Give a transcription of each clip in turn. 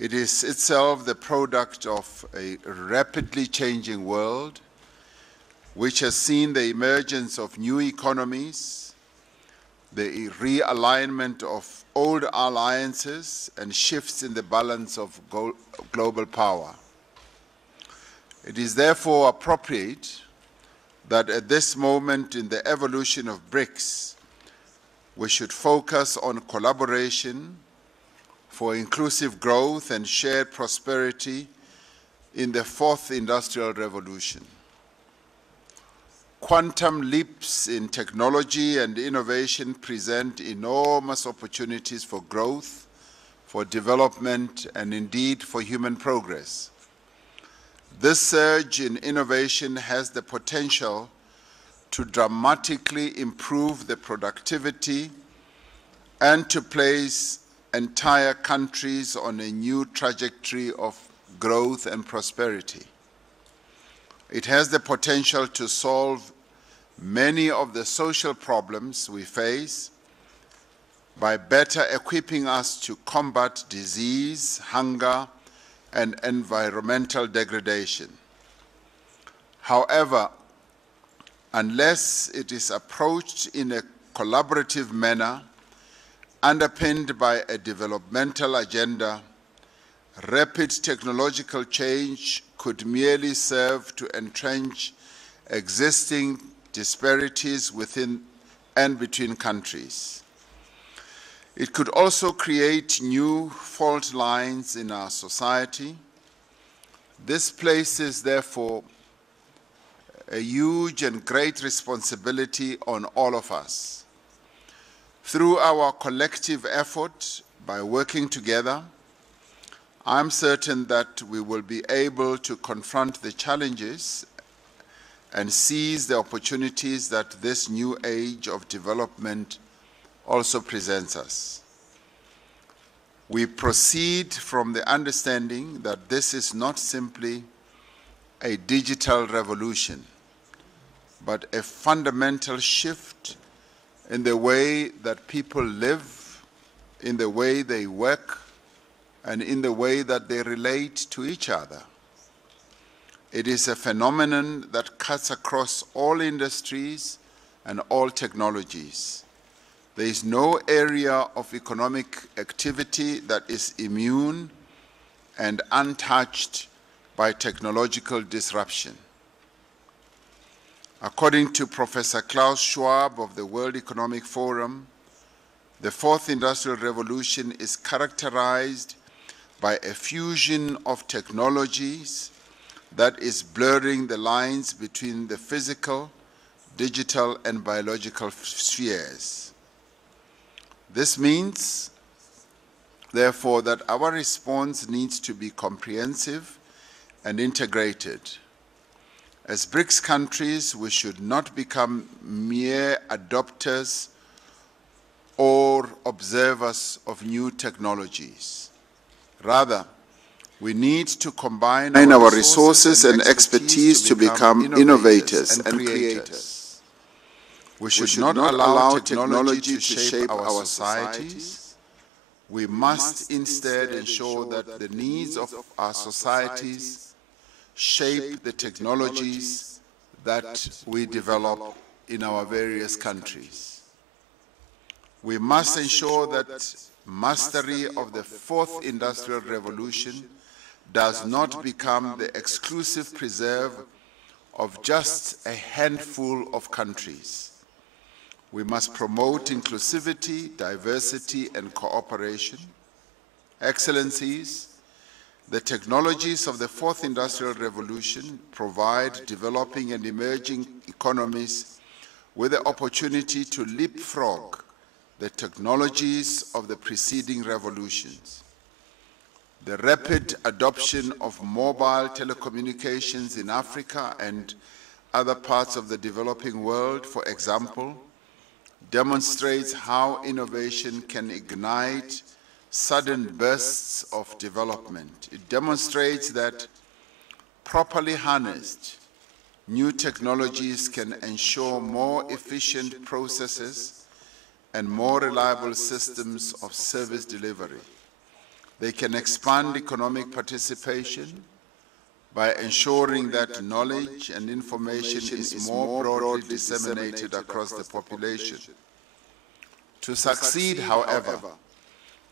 It is itself the product of a rapidly changing world, which has seen the emergence of new economies, the realignment of old alliances, and shifts in the balance of global power. It is therefore appropriate that at this moment in the evolution of BRICS, we should focus on collaboration for inclusive growth and shared prosperity in the fourth industrial revolution. Quantum leaps in technology and innovation present enormous opportunities for growth, for development, and indeed for human progress. This surge in innovation has the potential to dramatically improve the productivity and to place entire countries on a new trajectory of growth and prosperity. It has the potential to solve many of the social problems we face by better equipping us to combat disease, hunger, and environmental degradation. However, unless it is approached in a collaborative manner, underpinned by a developmental agenda, rapid technological change could merely serve to entrench existing disparities within and between countries. It could also create new fault lines in our society. This places, therefore, a huge and great responsibility on all of us. Through our collective effort, by working together, I'm certain that we will be able to confront the challenges and seize the opportunities that this new age of development also presents us. We proceed from the understanding that this is not simply a digital revolution, but a fundamental shift in the way that people live, in the way they work, and in the way that they relate to each other. It is a phenomenon that cuts across all industries and all technologies. There is no area of economic activity that is immune and untouched by technological disruption. According to Professor Klaus Schwab of the World Economic Forum, the fourth industrial revolution is characterized by a fusion of technologies that is blurring the lines between the physical, digital, and biological spheres. This means, therefore, that our response needs to be comprehensive and integrated. As BRICS countries, we should not become mere adopters or observers of new technologies. Rather, we need to combine our resources and expertise to become innovators and creators. We should not allow technology to shape our societies. We must instead ensure that the needs of our societies shape the technologies that we develop in our various countries. We must ensure that mastery of the fourth industrial revolution does not become the exclusive preserve of just a handful of countries. We must promote inclusivity, diversity, and cooperation. Excellencies, the technologies of the fourth industrial revolution provide developing and emerging economies with the opportunity to leapfrog the technologies of the preceding revolutions. The rapid adoption of mobile telecommunications in Africa and other parts of the developing world, for example, demonstrates how innovation can ignite sudden bursts of development. It demonstrates that, properly harnessed, new technologies can ensure more efficient processes and more reliable systems of service delivery. They can expand economic participation by ensuring that knowledge and information is more broadly disseminated across the population. To succeed, however,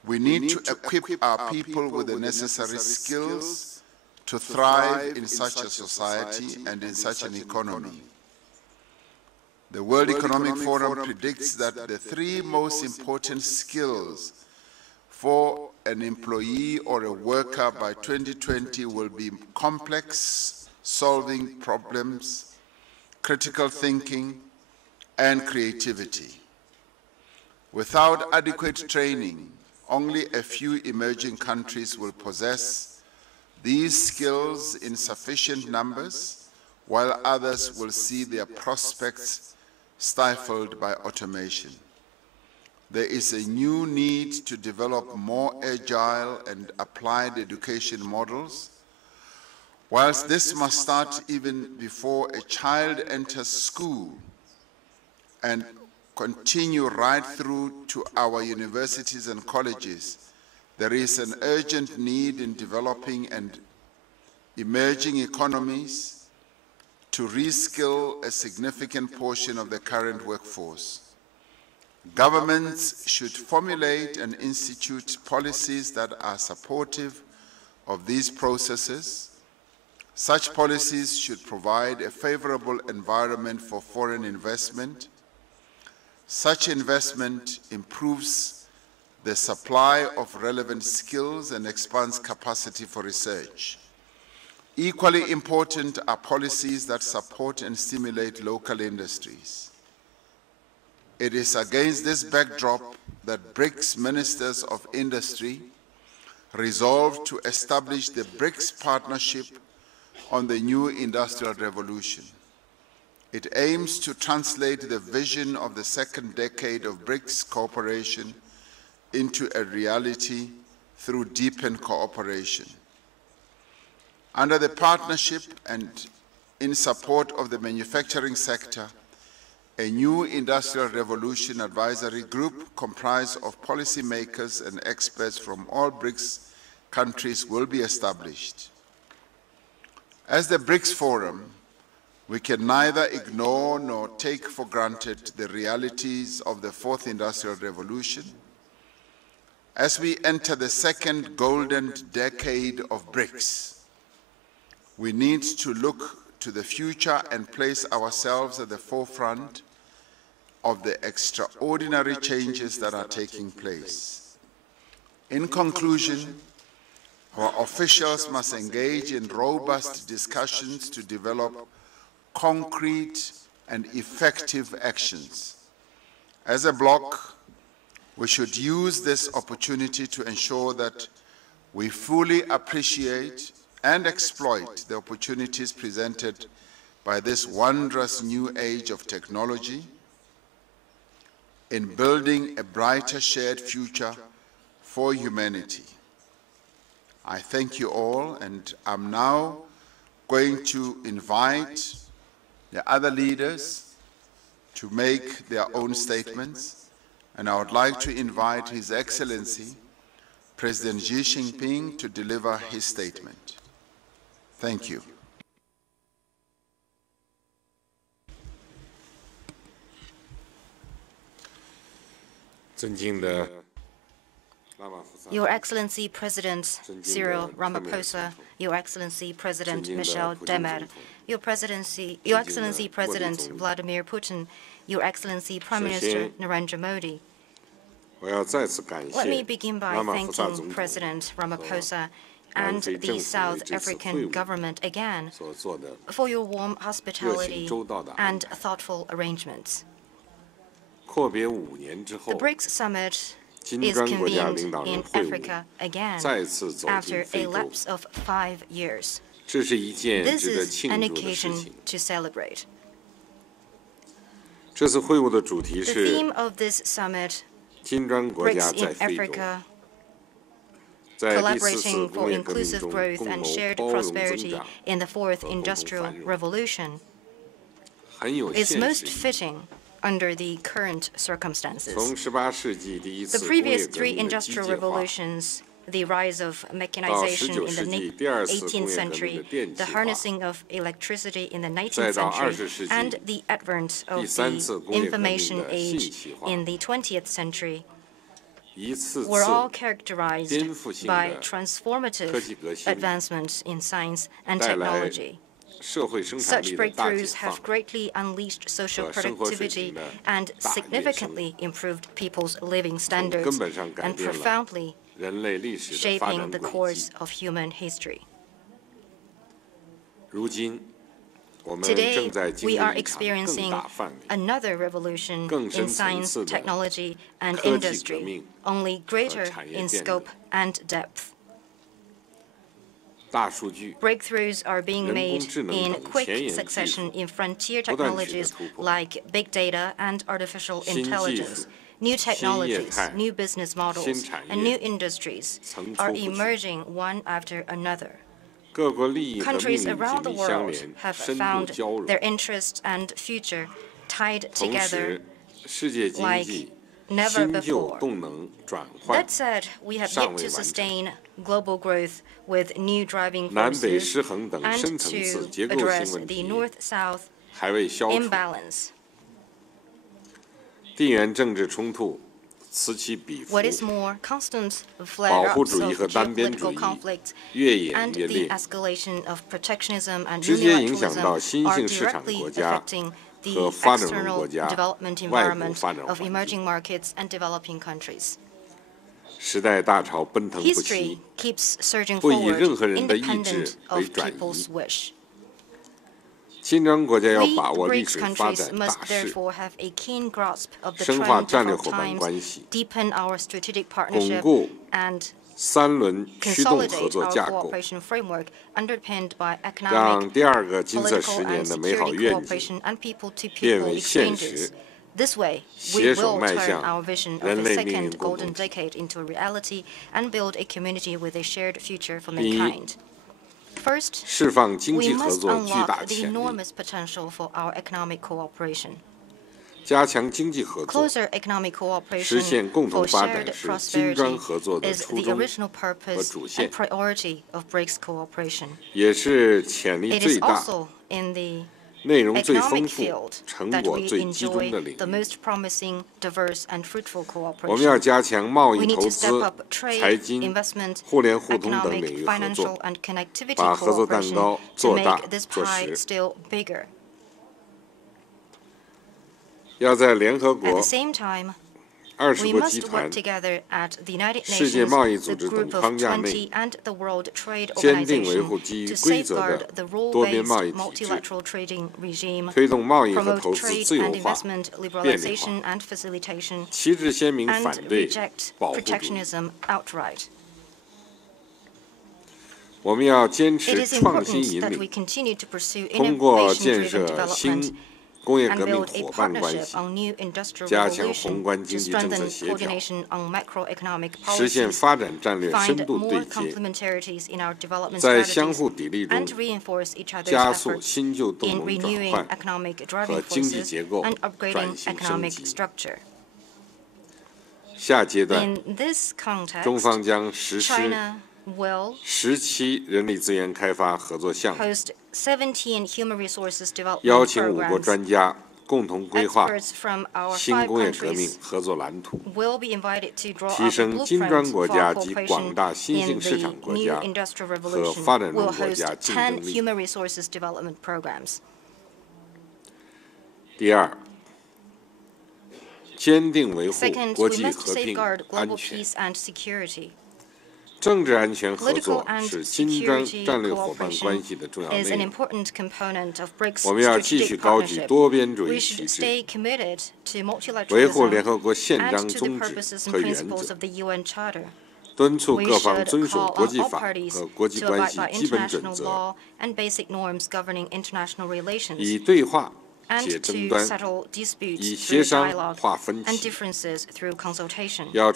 we need to equip our people with the necessary skills to thrive in such a society and in such an economy. The World Economic Forum predicts that the three most important skills for an employee or a worker by 2020 will be complex solving problems, critical thinking, and creativity. Without adequate training, only a few emerging countries will possess these skills in sufficient numbers, while others will see their prospects stifled by automation. There is a new need to develop more agile and applied education models. Whilst this must start even before a child enters school and continue right through to our universities and colleges, there is an urgent need in developing and emerging economies to reskill a significant portion of the current workforce. Governments should formulate and institute policies that are supportive of these processes. Such policies should provide a favorable environment for foreign investment. Such investment improves the supply of relevant skills and expands capacity for research. Equally important are policies that support and stimulate local industries. It is against this backdrop that BRICS Ministers of Industry resolved to establish the BRICS Partnership on the New Industrial Revolution. It aims to translate the vision of the second decade of BRICS cooperation into a reality through deepened cooperation. Under the partnership and in support of the manufacturing sector, a new industrial revolution advisory group comprised of policymakers and experts from all BRICS countries will be established. As the BRICS Forum, we can neither ignore nor take for granted the realities of the fourth industrial revolution. As we enter the second golden decade of BRICS, we need to look to the future and place ourselves at the forefront of the extraordinary changes that are taking place. In conclusion, our officials must engage in robust discussions to develop concrete and effective actions. As a bloc, we should use this opportunity to ensure that we fully appreciate and exploit the opportunities presented by this wondrous new age of technology in building a brighter shared future for humanity. I thank you all, and I'm now going to invite the other leaders to make their own statements, and I would like to invite His Excellency, President Xi Jinping, to deliver his statement. Thank you. Your Excellency President Cyril Ramaphosa, Your Excellency President Michel Temer, Your Excellency President Vladimir Putin, Your Excellency Prime Minister Narendra Modi. Let me begin by thanking President Ramaphosa and the South African government again for your warm hospitality and thoughtful arrangements. The BRICS Summit is convened in Africa again after a lapse of 5 years. This is an occasion to celebrate. The theme of this summit, BRICS in Africa, collaborating for inclusive growth and shared prosperity in the fourth industrial revolution, is most fitting under the current circumstances. The previous 3 industrial revolutions the rise of mechanization in the 18th century, the harnessing of electricity in the 19th century, and the advent of the information age in the 20th century, were all characterized by transformative advancements in science and technology. Such breakthroughs have greatly unleashed social productivity and significantly improved people's living standards and profoundly shaping the course of human history. Today, we are experiencing another revolution in science, technology, and industry, only greater in scope and depth. Breakthroughs are being made in quick succession in frontier technologies like big data and artificial intelligence. New technologies, new business models, and new industries are emerging one after another. Countries around the world have found their interests and future tied together like never before. That said, we have yet to sustain global growth with new driving forces and to address the North-South imbalance. What is more, constant flare-ups of geopolitical conflicts and the escalation of protectionism and unilateralism are directly affecting the external development environment of emerging markets and developing countries. History keeps surging forward, independent of people's wish. We, BRICS countries, must therefore have a keen grasp of the trend of our times, deepen our strategic partnership, and consolidate our cooperation framework underpinned by economic, political, and security cooperation and people-to-people exchanges. This way, we will turn our vision of the second golden decade into a reality and build a community with a shared future for mankind. First, we must unlock the enormous potential for our economic cooperation. Closer economic cooperation for shared prosperity is the original purpose and priority of BRICS cooperation. It is also in the economic field that we enjoy the most promising, diverse, and fruitful cooperation. We need to step up trade, investment, economic, financial, and connectivity cooperation to make this pie still bigger. At the same time, we must work together at the United Nations, the Group of 20, and the World Trade Organization to safeguard the rule-based multilateral trading regime, promote trade and investment liberalization and facilitation, and reject protectionism outright. It is important that we continue to pursue innovation-driven development and build a partnership on new industrial revolution to strengthen coordination on macroeconomic policies, find more complementarities in our development strategies, and reinforce each other's efforts in renewing economic driving forces and upgrading economic structure. In this context, China will host 17 human resources development programs. Experts from our 5 countries will be invited to draw up a blueprint for our cooperation in the new industrial revolution. We'll host 10 human resources development programs. Second, we must safeguard global peace and security. Political and security cooperation is an important component of BRICS strategic partnership. We should stay committed to multilateralism and to the purposes and principles of the UN Charter. We should call on all parties to abide by international law and basic norms governing international relations, and to settle disputes through dialogue and differences through consultation. By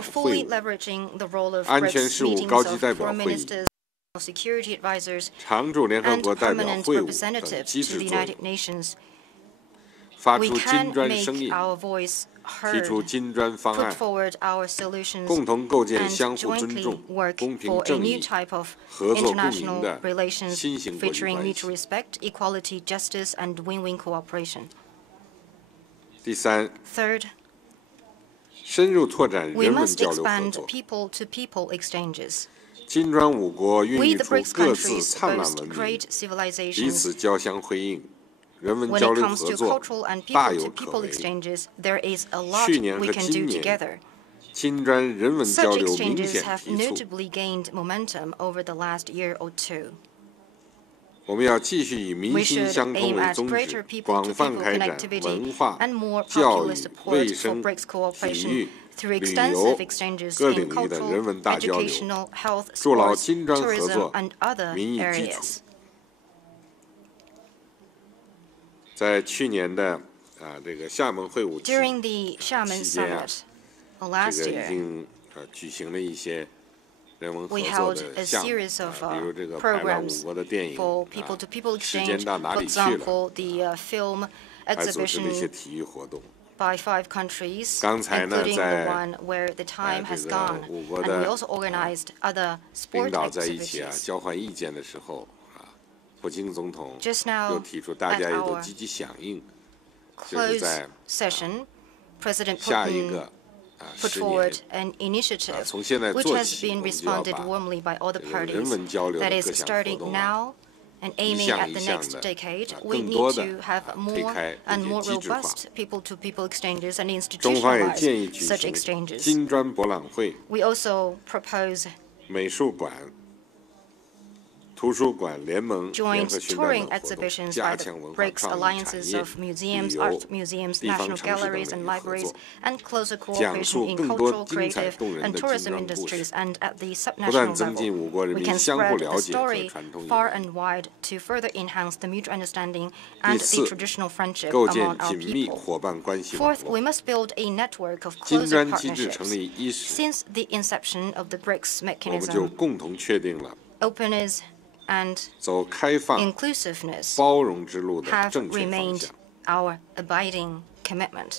fully leveraging the role of BRICS meetings of foreign ministers, security advisors, and permanent representatives to the United Nations, we can make our voice heard, put forward our solutions, 共同构建 and 相互尊 jointly 重、 work 公平 for a 正 new 义、 type of 合作共赢 international 的 relations 新型国际 featuring 关 mutual 系。 respect, equality, justice, and win-win cooperation. 第三， Third, 深入拓展 we 人文 must 交流合 expand 作。 people-to-people exchanges. 金砖5国孕 We, 育 the 出 BRICS 各自 countries, 灿烂 boast 文明， great 彼 civilizations. 此交相辉映，人文 When 交 it 流 comes 合 to 作 cultural and 大有可 people-to-people 为。 exchanges, there is a lot 去年 we 和 can 今 do 年 together. 金砖人文 Such 交流明 exchanges 显 have 提速。 notably gained momentum over the last year or two. 我们要继续以民 We 心 should 相通 aim 为 at 宗 greater 旨，广泛 people-to-people 开展 connectivity 文化、 and more 教 popular 育、 support 卫 for 生、 BRICS 体 cooperation 育、 through 旅 extensive 游 exchanges 各 in 领域的人 cultural, 文大交流， educational, health, 筑牢 sports, 金砖合 tourism, 作 and other 民意基础。 areas. 在去年的这个厦门会晤期 During the Xiamen 期间啊， Summit 这 last 个已 year, 经举行了一些人文合 we 作 held 的 a 项目 series of 比如这个拍了 programs 5国的电影 for people-to-people 时间 exchange. 到哪 For 里去了？ example, the film 还组织了一些 exhibition 体育活动。 by 5 countries, 刚才呢， including 在 the one where the time 这 has 个 gone. 5国 And we 的 also organized other 领 sport 导在一起 activities. 交换意见的时候普京总统 Just now, 又提出大家 at 也都 our 积极响应，就是 Closed 在 session, President 下一 Putin 个put 10 forward 年 an initiative 从现在 which 做 has 起，我 been 们就要 responded 把 warmly by all the 这个人 parties. 文交流 That 的 is 各项活 starting 动 now and 一 aiming 项 at 一 the 项 next 的 decade. 更 We 多 need 的 to have 推 more 开 and 这 more 些机制化。 robust people-to-people exchanges and 中方也建议 institutionalize 举 such 行 exchanges. 金砖博览会、 We also propose 美术馆、图书馆联盟联 joint 合宣传 touring 等活动， exhibitions 加 by the 强文化 BRICS 创意产 alliances 业、 of 旅 museums, 游、 art museums, 地方 national 城市等 galleries 领 and 域合 libraries, 作， and closer 讲 cooperation 述 in 更多 cultural, 精彩 creative, 动人 and 的金 tourism 砖故 industries, 事， and at the 不断 subnational 增进 level. 5国人 We 民 can 相互 spread 了 the 解和 story 传统友 far 谊。 and wide to further enhance the mutual understanding 第 and 四 the traditional friendship 构建 among our 紧密 people. 伙伴关系网 Fourth, we 络。 must build a network of 金 closer 砖机制成 partnerships. 立伊始， Since the inception of the BRICS 我们就 mechanism, 共同确定了 openness and 走开放、 inclusiveness 包容之路的 have 正确方 remained 向。 our abiding commitment.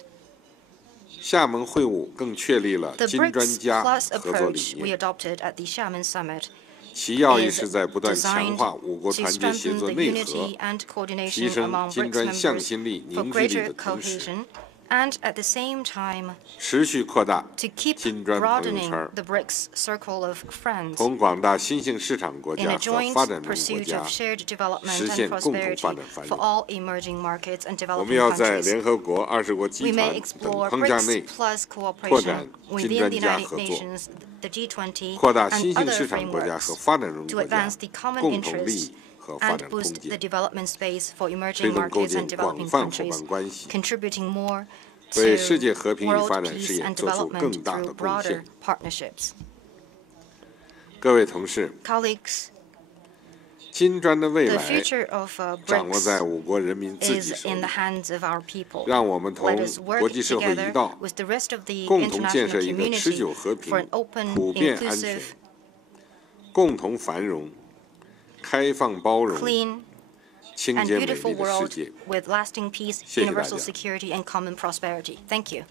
厦门会晤更确立了 The 金砖 BRICS 加 Plus 合作理 approach we 念， adopted at the Xiamen Summit 其要义 is 是在不断强 designed 化5国 to 团结协 strengthen 作 the 内核 unity，and 提 coordination 升 among 金 BRICS 砖向 members 心力、 for 凝聚力 greater 的同时， cohesion, and at the same time 持续扩大 to keep 金砖朋友 broadening 圈， the BRICS circle of friends 同广大新兴市场国 in 家 a 和 joint 发展中国 pursuit 家 of shared development 实 and 现共同 prosperity 发展繁 for 荣。 all emerging markets and 我们 developing 要在 countries. 联合国、20国集 We 团 may 等 explore 框架 BRICS 内 plus 扩展 cooperation 金 within 砖 the 加 United 合作， Nations, the G20, 扩大 and 新兴 other 市场国家和 frameworks 发展中 to 国家 advance the common 共同利 interests 益和发 and 展空 boost the 间， development space for 推 emerging 动构 markets 建 and 广 developing 泛伙 countries, 伴关系， contributing more 为世 to 界和平与 world 发展事 peace 业 and 做出更 development 大的 through 贡 broader 献。 partnerships. 各位同事， Colleagues, 金砖的未 the 来 future of 掌握在 BRICS 5国人民自己 is 手 in 里 the，hands of our people. 让我们同 Let us 国 work 际社会一 together 道， with the rest of the 共同建设 international 一个持 community 久和 for 平 an、open, 普遍安全、 inclusive, 共同繁荣、开放包容、 clean, 清 and 洁美 beautiful 丽的世 world 界。 with lasting peace, 谢谢大家。 universal security, and common prosperity. Thank you.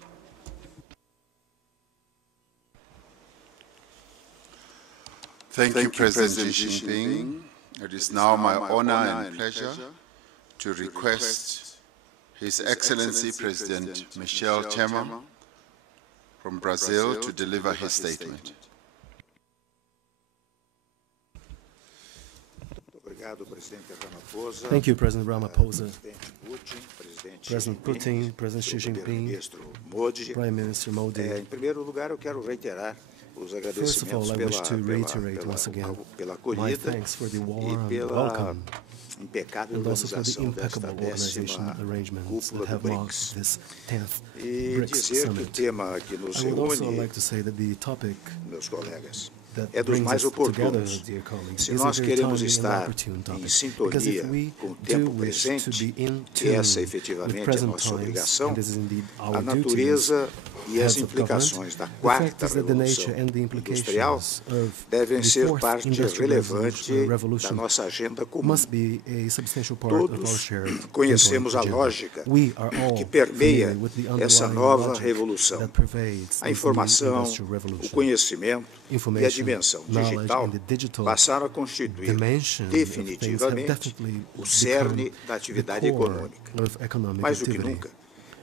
Thank you, President Xi Jinping. It is now my honor and pleasure to request His Excellency President Michel Temer from Brazil to deliver his statement. Thank you, President Ramaphosa, President Putin, President Xi Jinping, Prime Minister Modi. Em primeiro lugar, eu quero reiterar os First of all, agradecimentos I wish to reiterate once again pela my acolhida thanks for the e warm pela welcome impecável and also for the organização desta impeccable organization 10ª arrangements cúpula that do have marked BRICS. this 10th E BRICS dizer que o Summit. tema que nos I would also reúne, like to say that the topic meus colegas, é dos mais oportunos. Se nós queremos estar em sintonia com o tempo presente, e essa efetivamente é a nossa obrigação, a natureza e as implicações da quarta revolução industrial devem ser parte relevante da nossa agenda comum. Todos conhecemos a lógica que permeia essa nova revolução. A informação, o conhecimento e a dimensão digital passaram a constituir definitivamente o cerne da atividade econômica. Mais do que nunca,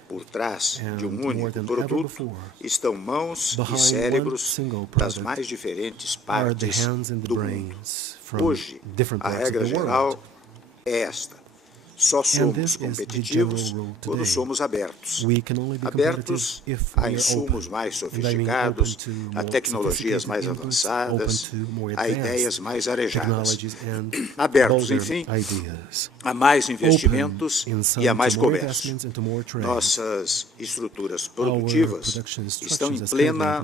por trás de um único produto estão mãos e cérebros das mais diferentes partes do mundo. Hoje, a regra geral é esta: só somos competitivos quando somos abertos. Abertos a insumos mais sofisticados, a tecnologias mais avançadas, a ideias mais arejadas. Abertos, enfim, a mais investimentos e a mais comércio. Nossas estruturas produtivas estão em plena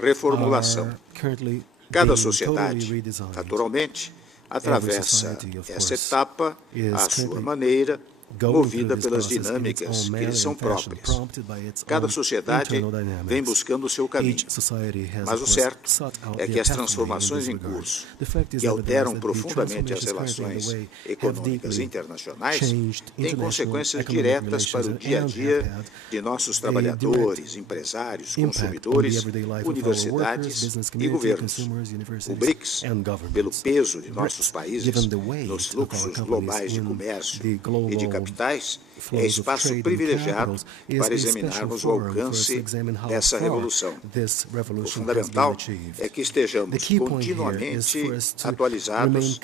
reformulação. Cada sociedade, naturalmente, atravessa essa etapa à sua maneira, movida pelas dinâmicas que lhes são próprias. Cada sociedade vem buscando o seu caminho, mas o certo é que as transformações em curso, que alteram profundamente as relações econômicas internacionais, têm consequências diretas para o dia a dia de nossos trabalhadores, empresários, consumidores, universidades e governos. O Brics, pelo peso de nossos países nos fluxos globais de comércio e de capitais, é espaço privilegiado para examinarmos o alcance dessa revolução. O fundamental é que estejamos continuamente atualizados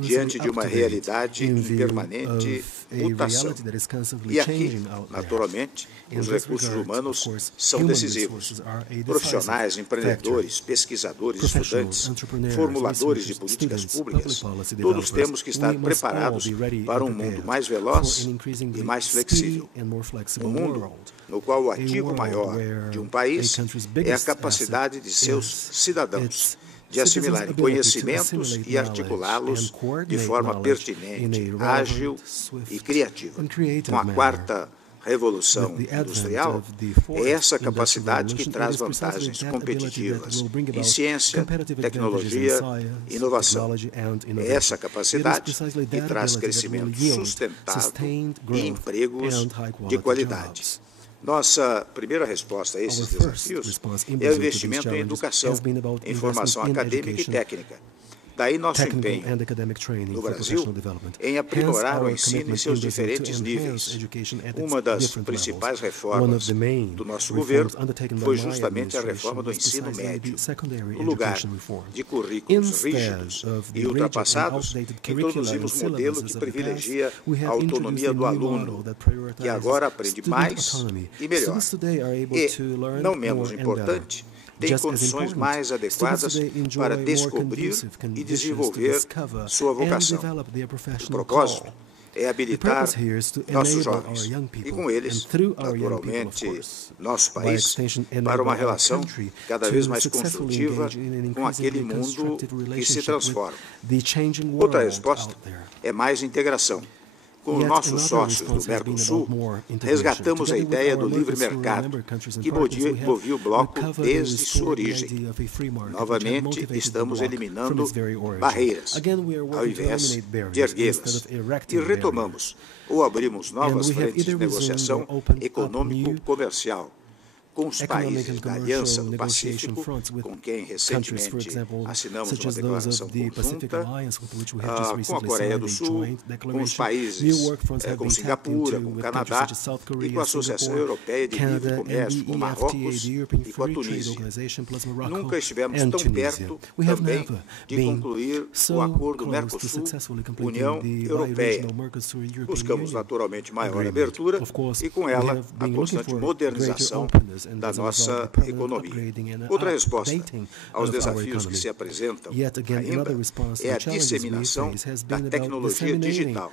diante de uma realidade em permanente mutação. E aqui, naturalmente, os recursos humanos são decisivos. Profissionais, empreendedores, pesquisadores, estudantes, formuladores de políticas públicas, todos temos que estar preparados para um mundo mais veloz e mais flexível. Um mundo no qual o ativo maior de um país é a capacidade de seus cidadãos de assimilarem conhecimentos e articulá-los de forma pertinente, ágil e criativa. Com a quarta revolução industrial, é essa capacidade que traz vantagens competitivas em ciência, tecnologia e inovação. É essa capacidade que traz crescimento sustentado e empregos de qualidade. Nossa primeira resposta a esses desafios é o investimento em educação, em formação acadêmica e técnica. Daí nosso empenho no Brasil em aprimorar o ensino em seus diferentes níveis. Uma das principais reformas do nosso governo foi justamente a reforma do ensino médio. No lugar de currículos rígidos e ultrapassados, introduzimos um modelo que privilegia a autonomia do aluno, que agora aprende mais e melhor. E, não menos importante, tem condições mais adequadas para descobrir e desenvolver sua vocação. O propósito é habilitar nossos jovens e, com eles, naturalmente, nosso país, para uma relação cada vez mais construtiva com aquele mundo que se transforma. Outra resposta é mais integração. Com os nossos sócios do Mercosul, resgatamos a ideia do livre mercado, que movia o bloco desde sua origem. Novamente, estamos eliminando barreiras, ao invés de erguê-las. E retomamos, ou abrimos novas frentes de negociação econômico-comercial com os países da Aliança do Pacífico, com quem recentemente assinamos uma declaração conjunta, com a Coreia do Sul, com os países como Singapura, com o Canadá e com a Associação Europeia de Livre Comércio, com Marrocos e com a Tunísia. Nunca estivemos tão perto também de concluir o acordo Mercosul-União Europeia. Buscamos naturalmente maior abertura e com ela a constante modernização da nossa economia. Outra resposta aos desafios que se apresentam ainda é a disseminação da tecnologia digital.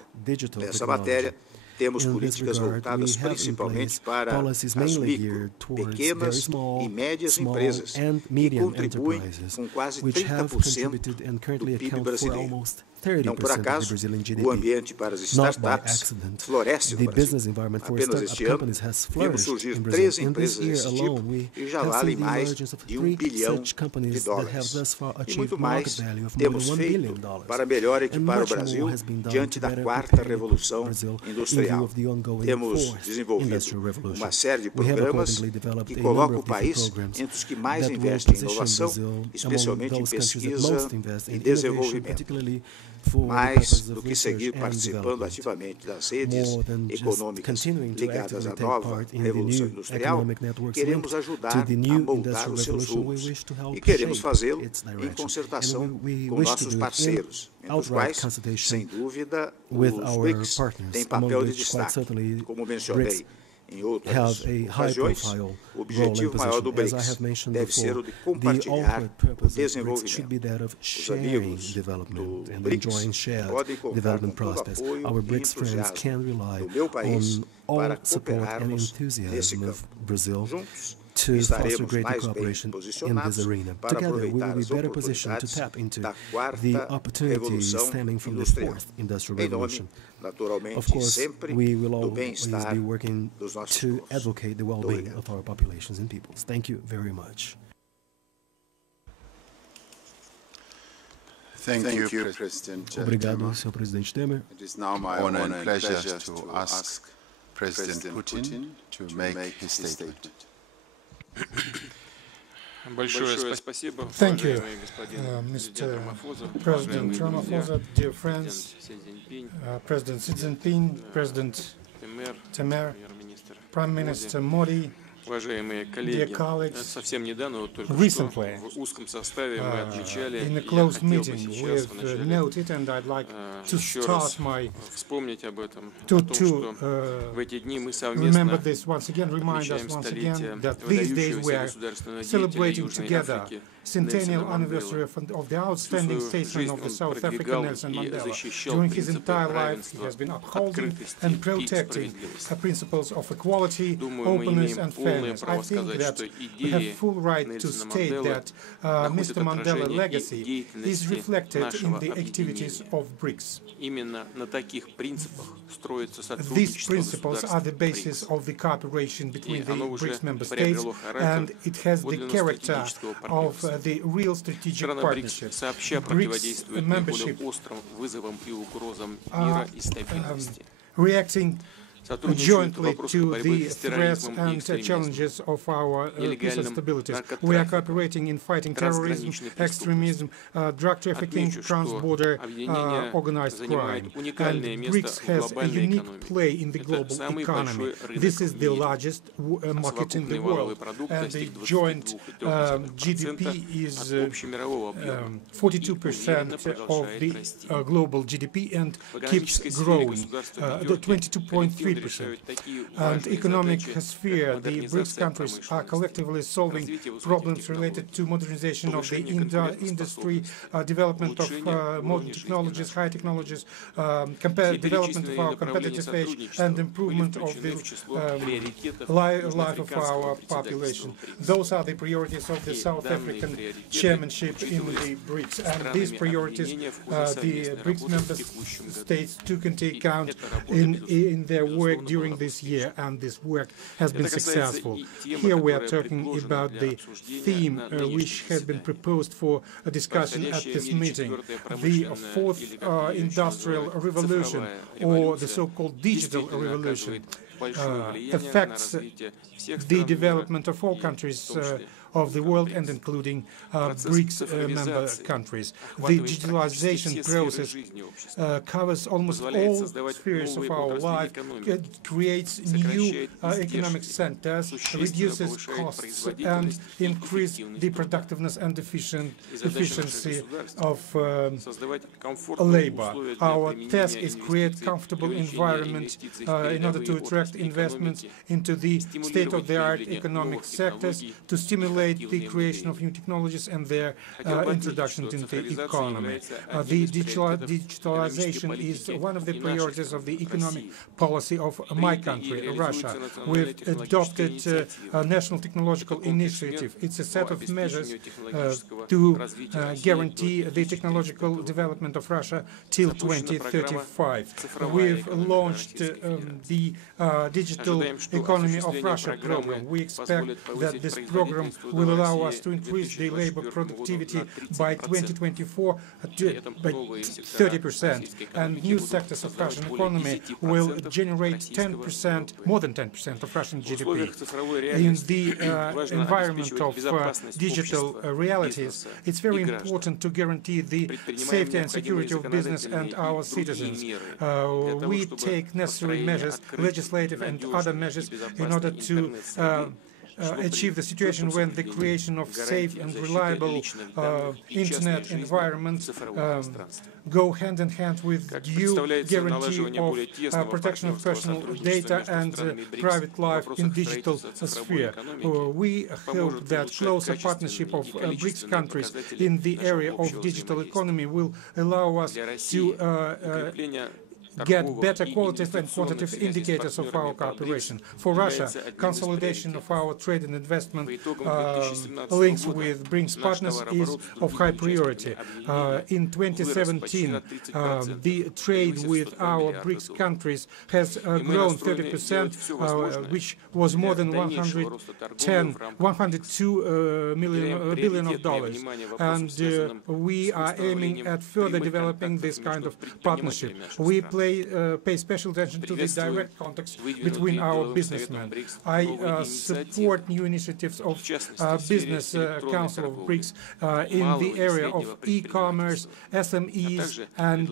Nessa matéria, Temos políticas voltadas principalmente para as micro, pequenas e médias empresas, que contribuem com quase 30% do PIB brasileiro. Não por acaso, o ambiente para as startups floresce no Brasil. Apenas este ano, vimos surgir 13 empresas desse tipo e já valem mais de $1 bilhão. E muito mais temos feito para melhor equipar o Brasil diante da quarta revolução industrial. Temos desenvolvido uma série de programas que colocam o país entre os que mais investem em inovação, especialmente em pesquisa e desenvolvimento. Mais do que seguir participando ativamente das redes econômicas ligadas à nova revolução industrial, queremos ajudar a moldar os seus rumos e queremos fazê-lo em concertação com nossos parceiros, entre os quais, sem dúvida, os BRICS têm papel de destaque. Como mencionei em outras ocasiões, o objetivo maior do BRICS deve ser o de compartilhar o desenvolvimento. Os amigos do BRICS podem contar com todo o apoio e entusiasmo do meu país para cooperarmos nesse campo. Juntos, estaremos mais bem posicionados para aproveitar as oportunidades da quarta revolução industrial. Em nome, naturalmente, sempre do bem-estar dos nossos povos. Obrigado. Thank you very much. Thank you, President Obrigado, Sr. Presidente Temer. It is now my honor and pleasure to ask President Putin to make his statement. Thank you, Mr. President Ramaphosa, dear friends, President Xi Jinping, President Temer, Prime Minister Modi, dear colleagues. Recently, in a closed meeting, we have noted, and I'd like to start remember this once again, remind us once again that these days we are celebrating together centennial anniversary of the outstanding statesman of the South African, Nelson Mandela. During his entire life, he has been upholding and protecting the principles of equality, openness, and fairness. I think that we have full right to state that Mr. Mandela's legacy is reflected in the activities of BRICS. These principles are the basis of the cooperation between the BRICS member states, and it has the character of the real strategic partnership. BRICS membership reacting jointly to the threats and challenges of our peace and stability. We are cooperating in fighting terrorism, extremism, drug trafficking, trans-border organized crime. And BRICS has a unique play in the global economy. This is the largest market in the world, and the joint GDP is 42% of the global GDP and keeps growing, 22.3%. And economic sphere, the BRICS countries are collectively solving problems related to modernization of the industry, development of modern technologies, high technologies, development of our competitive edge, and improvement of the life of our population. Those are the priorities of the South African chairmanship in the BRICS, and these priorities the BRICS member states took into account in their work during this year, and this work has been successful. Here we are talking about the theme which has been proposed for a discussion at this meeting, the fourth industrial revolution, or the so-called digital revolution, affects the development of all countries of the world, and including BRICS member countries. The digitalization process covers almost all spheres of our life. It creates new economic centers, reduces costs, and increases the productiveness and efficiency of labor. Our task is create comfortable environment in order to attract investments into the state-of-the-art economic sectors, to stimulate stimulate the creation of new technologies and their introduction into the economy. The digitalization is one of the priorities of the economic policy of my country, Russia. We've adopted a national technological initiative. It's a set of measures to guarantee the technological development of Russia till 2035. We've launched the Digital Economy of Russia program. We expect that this program will allow us to increase the labor productivity by 2024 by 30%, and new sectors of Russian economy will generate 10%, more than 10% of Russian GDP. In the environment of digital realities, it's very important to guarantee the safety and security of business and our citizens. We take necessary measures, legislative and other measures, in order to achieve the situation when the creation of safe and reliable internet environments go hand in hand with due guarantee of protection of personal data and private life in digital sphere. We hope that closer partnership of BRICS countries in the area of digital economy will allow us to get better qualitative and quantitative indicators of our cooperation. For Russia, consolidation of our trade and investment links with BRICS partners is of high priority. In 2017, the trade with our BRICS countries has grown 30%, which was more than $102 billion of dollars. And we are aiming at further developing this kind of partnership. We pay special attention to the direct contacts between our businessmen. I support new initiatives of Business Council of BRICS in the area of e-commerce, SMEs, and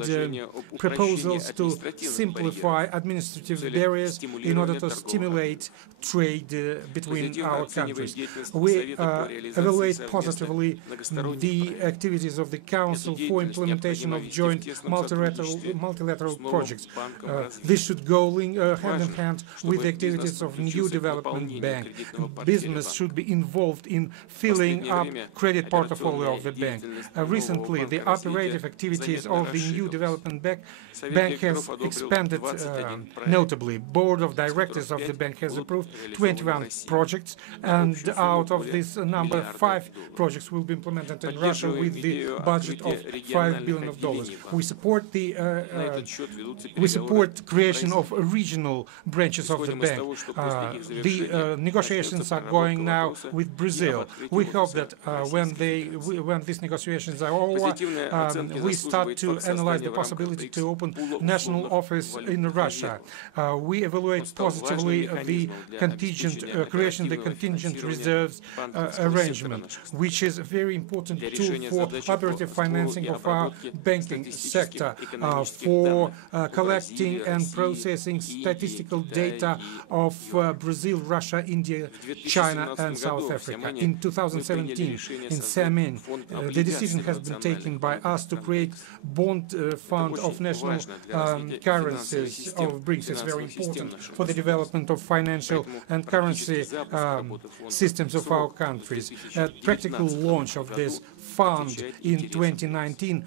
proposals to simplify administrative barriers in order to stimulate trade between our countries. We evaluate positively the activities of the Council for implementation of joint multilateral projects. This should go hand in hand with the activities of New Development Bank. Business should be involved in filling up credit portfolio of the bank. Recently, the operative activities of the New Development Bank has expanded notably. Board of Directors of the bank has approved 21 projects, and out of this number, 5 projects will be implemented in Russia with the budget of $5 billion. We support the creation of regional branches of the bank. The negotiations are going now with Brazil. We hope that when these negotiations are over, we start to analyze the possibility to open national office in Russia. We evaluate positively the creation of the contingent reserves arrangement, which is a very important tool for operative financing of our banking sector, for collecting and processing statistical data of Brazil, Russia, India, China, and South Africa. In 2017, in Sandton, the decision has been taken by us to create bond fund of national currencies of BRICS. It's very important for the development of financial and currency systems of our countries. A practical launch of this fund in 2019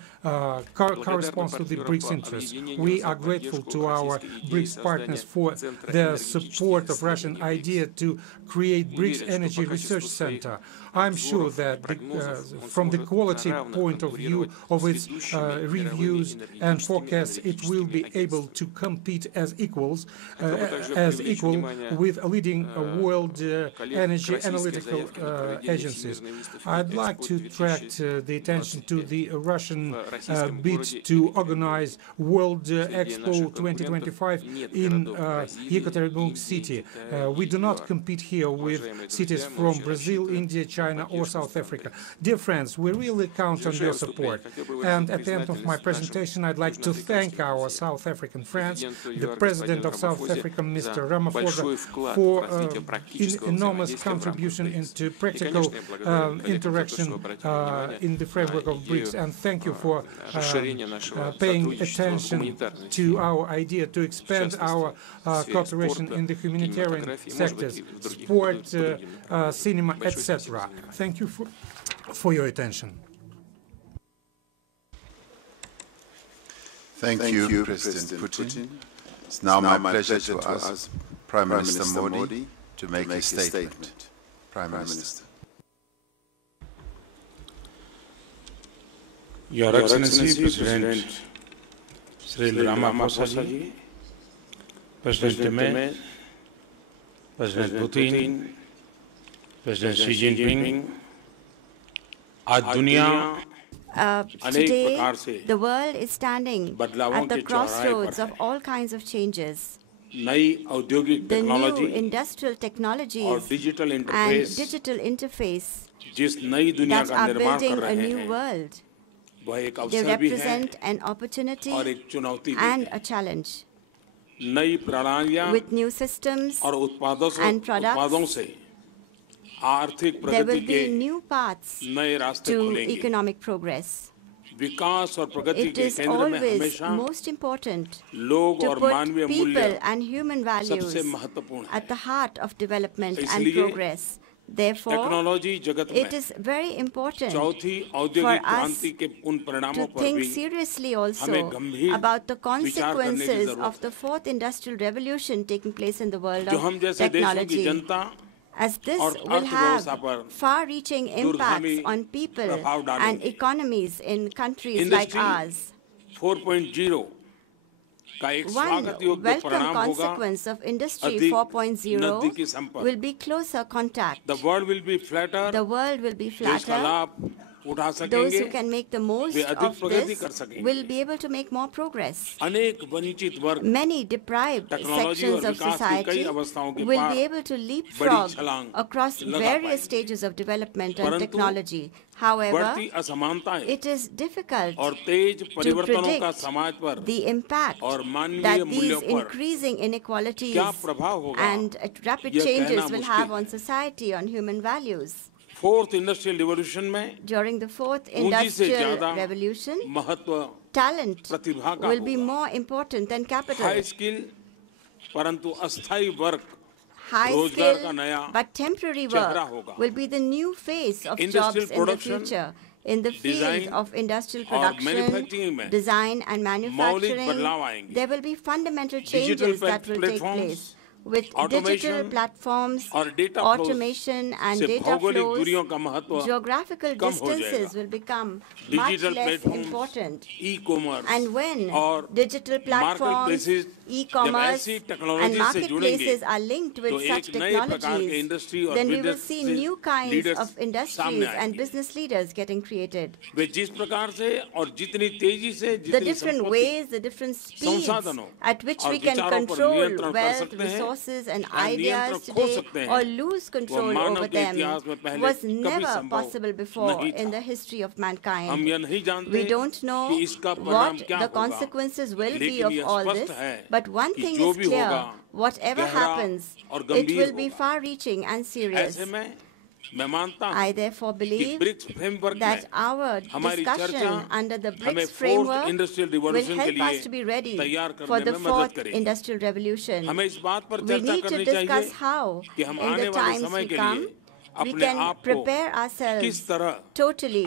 corresponds to the BRICS interests. We are grateful to our BRICS partners for their support of Russian idea to create BRICS Energy Research Center. I'm sure that from the quality point of view of its reviews and forecasts, it will be able to compete as equal with leading world energy analytical agencies. I'd like to attract the attention to the Russian bid to organize World Expo 2025 in Yekaterinburg city. We do not compete here with cities from Brazil, India, China, or South Africa. Dear friends, we really count on your support. And at the end of my presentation, I'd like to thank our South African friends, the President of South Africa, Mr. Ramaphosa, for enormous contribution into practical interaction in the framework of BRICS, and thank you for paying attention to our idea to expand our cooperation in the humanitarian sectors, sport, cinema, etc. Thank you for your attention. Thank you, President Putin. It's now my pleasure to ask Prime Minister Modi to make a statement. Prime Minister. Your Excellency, President Sri Ramaphosa ji, President Demir, President Putin, President Xi Jinping, today, the world is standing at the crossroads of all kinds of changes. The new industrial technologies and digital interface that are building a new world. They represent an opportunity and a challenge. With new systems and products, there will be new paths to economic progress. It is always most important to put people and human values at the heart of development and progress. Therefore, it is very important for us to think seriously also about the consequences of the fourth industrial revolution taking place in the world of technology, as this will have far-reaching impacts on people and economies in countries like ours. One welcome consequence of Industry 4.0 will be closer contact. The world will be flatter. Those who can make the most of this will be able to make more progress. Many deprived sections of society will be able to leapfrog across various stages of development and technology. However, it is difficult to predict the impact that these increasing inequalities and rapid changes will have on society, on human values. During the fourth industrial revolution, talent will be more important than capital. High skill but temporary work will be the new face of jobs in the future. In the field of industrial production, design and manufacturing, there will be fundamental changes that will take place. With digital platforms, automation and data flows, geographical distances will become much less important. And when digital platforms, e-commerce and marketplaces are linked with such technologies, then we will see new kinds of industries and business leaders getting created. The different ways, the different speeds at which we can control wealth, resources, and ideas today or lose control over them was never possible before in the history of mankind. We don't know what the consequences will be of all this, but one thing is clear: whatever happens, it will be far-reaching and serious. I therefore believe that our discussion under the BRICS framework will help us to be ready for the fourth industrial revolution. We need to discuss how, in the times to come, we can prepare ourselves totally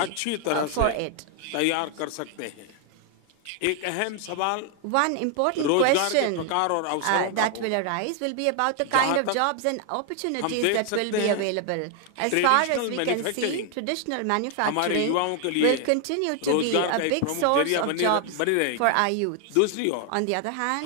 for it. One important question that will arise will be about the kind of jobs and opportunities that will be available. As far as we can see, traditional manufacturing will continue to be a big source of jobs for our youth. On the other hand,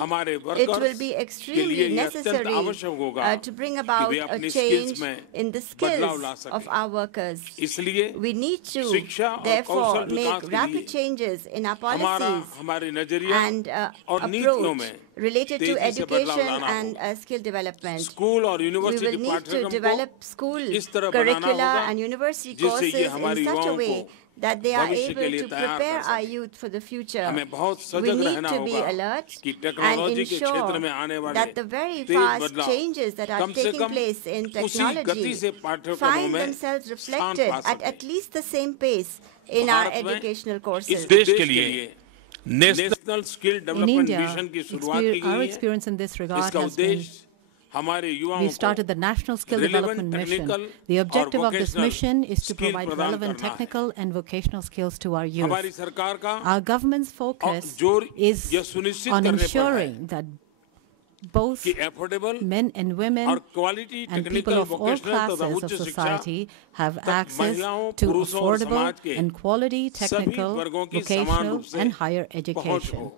it will be extremely necessary to bring about a change in the skills of our workers. We need to, therefore, make rapid changes in our policies and approach related to education and skill development. We will need to develop school curricula and university courses in such a way that they are able to prepare our youth for the future. We need to be alert and ensure that the very fast changes that are taking place in technology find themselves reflected at least the same pace in our educational courses. In India, our experience in this regard has been, we started the National Skill Development Mission. The objective of this mission is to provide relevant technical and vocational skills to our youth. Our government's focus is on ensuring that both men and women and people of all classes of society have access to affordable and quality technical, vocational, and higher education.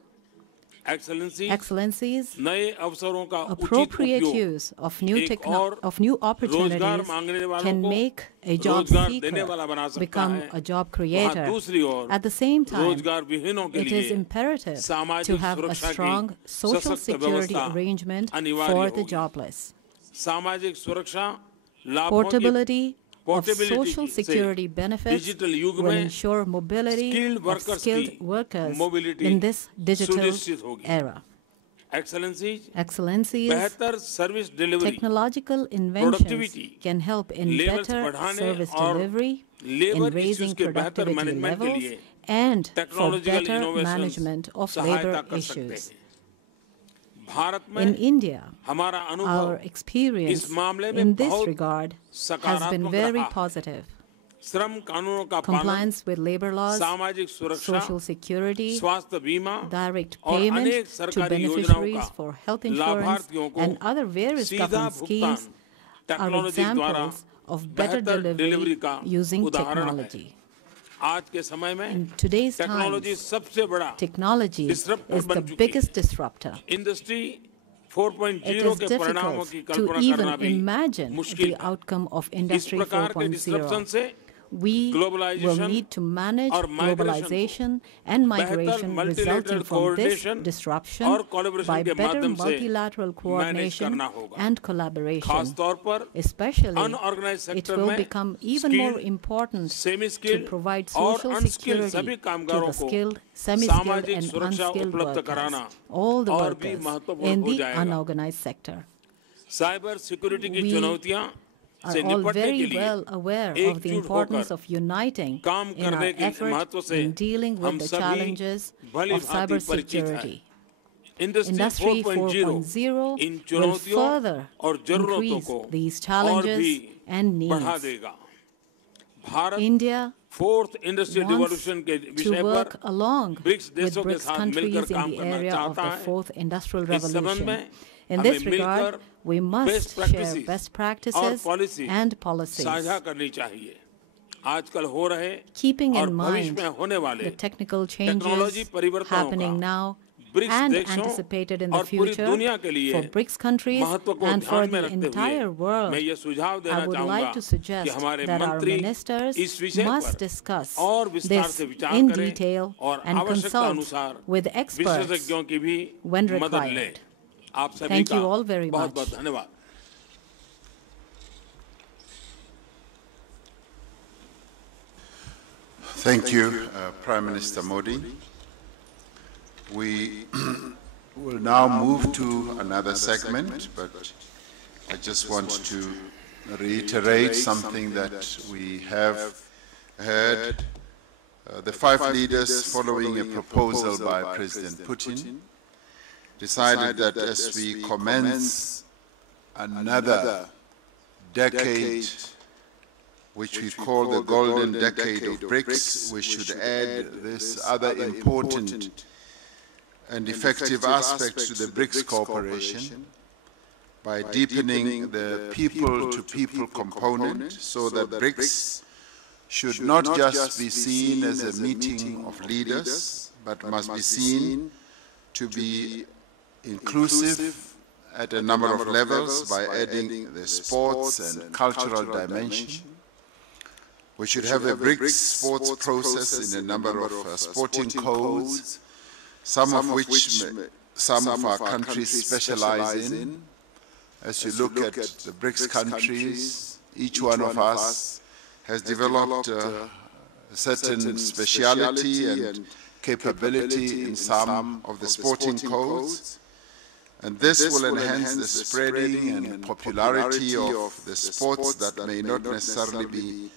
Excellencies, appropriate use of new opportunities can make a job seeker become a job creator. At the same time, it is imperative to have a strong social security arrangement for the jobless. Portability of social security benefits will ensure mobility of skilled workers in this digital era. Excellencies, technological inventions can help in better service delivery, in raising productivity levels, and for better management of labor issues. In India, our experience in this regard has been very positive. Compliance with labor laws, social security, direct payment to beneficiaries for health insurance, and other various government schemes are examples of better delivery using technology. In today's times, technology is the biggest disruptor. It is difficult to even imagine the outcome of Industry 4.0. We will need to manage globalization and migration resulting from this disruption by better multilateral coordination and collaboration. Especially, it will become even more important to provide social security to the skilled, semi-skilled, and unskilled workers, all the workers in the unorganized sector. We are all very well aware of the importance of uniting in our effort in dealing with the challenges of cybersecurity. Industry 4.0 will further increase these challenges and needs. India wants to work along with BRICS countries in the area of the fourth industrial revolution. In this regard, we must share best practices and policies. Keeping in mind the technical changes happening now and anticipated in the future for BRICS countries and for the entire world, I would like to suggest that our ministers must discuss this in detail and consult with experts when required. Thank you all very much. Thank you, Prime Minister Modi. We will now move to another segment, but I just want to reiterate something that we have heard. The five leaders, following a proposal by President Putin, decided that as we commence another decade, which we call the golden decade of BRICS, we should add this other important and effective aspect to the BRICS cooperation by deepening the people-to-people component, so that BRICS should not just be seen as a meeting of leaders, but must be seen to be inclusive at a number of levels by adding the sports and cultural dimension. We should have a BRICS sports process in a number of sporting codes, some of which some of our countries specialize in. As you look at the BRICS countries, each one of us has developed a certain speciality and capability in some of the sporting codes. And this will enhance the spreading and popularity of the sports that may not necessarily be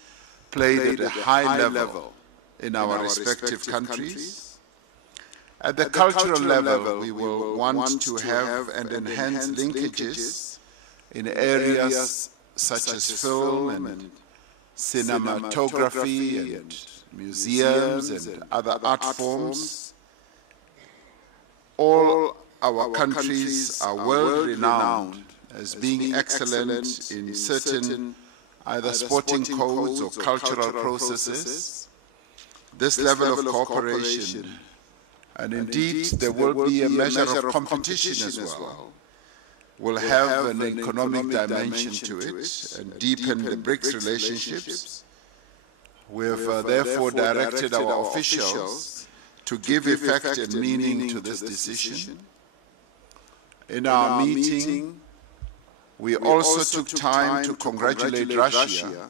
played at a high level in our respective countries. At the cultural level, we will want to have and enhance linkages in areas such as film and cinematography and museums and other art forms. All our countries are world-renowned as being excellent in certain either sporting codes or cultural processes. This level of cooperation, and indeed there will be a measure of competition as well, will have an economic dimension to it and deepen the BRICS relationships. We have therefore directed our officials to give effect and meaning to this decision. In our meeting, we also took time to congratulate Russia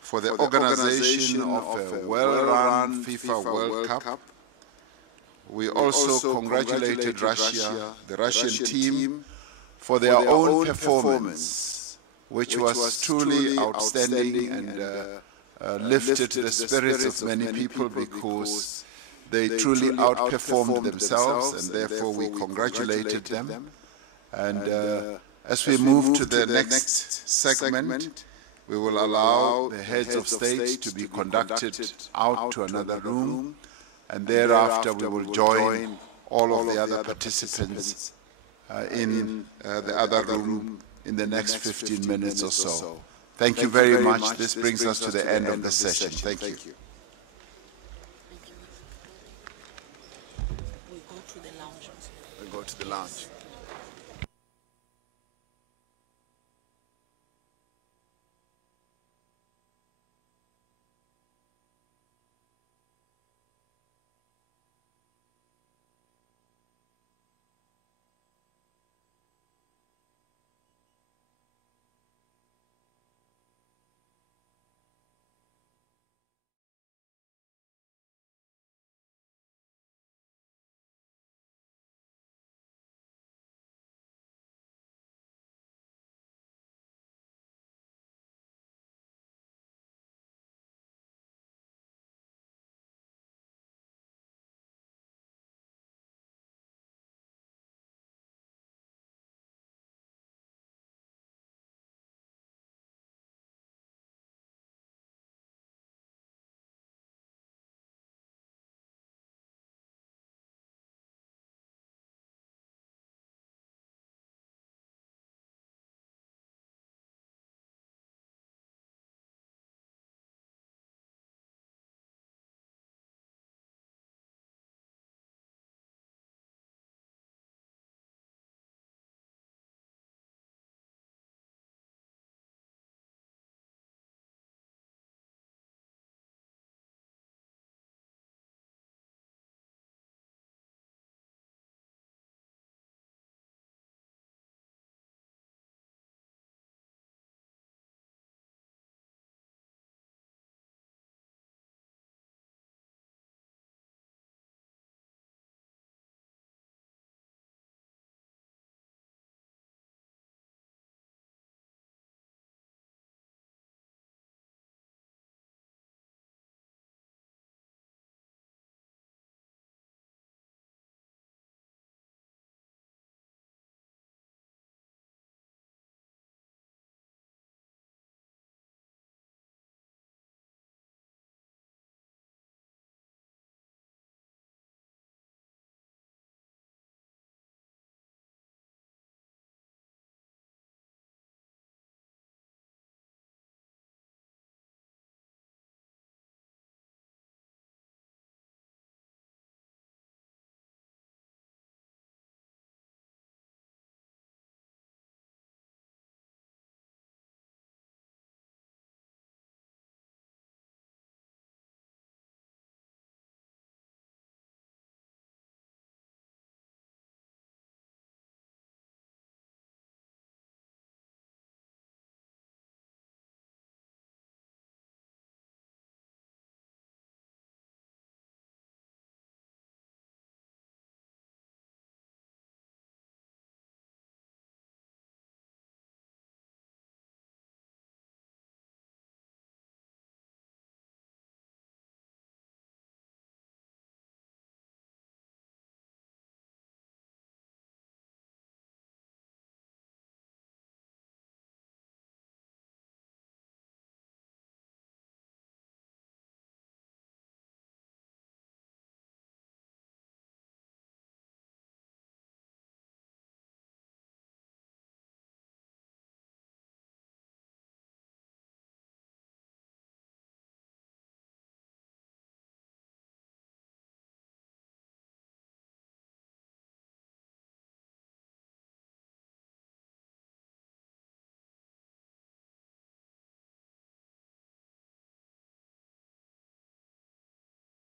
for the organization of a well-run FIFA World Cup. We also congratulated Russia, the Russian team, for their own performance, which was truly outstanding and lifted the spirits of many people because they truly outperformed themselves, and therefore we congratulated them. And as we move to the next segment, we will allow the heads of state to be conducted out to another room, and thereafter we will join all of the other participants in the other room in the next 15 minutes or so. Thank you very much. This brings us to the end of the session. Thank you. We go to the lounge.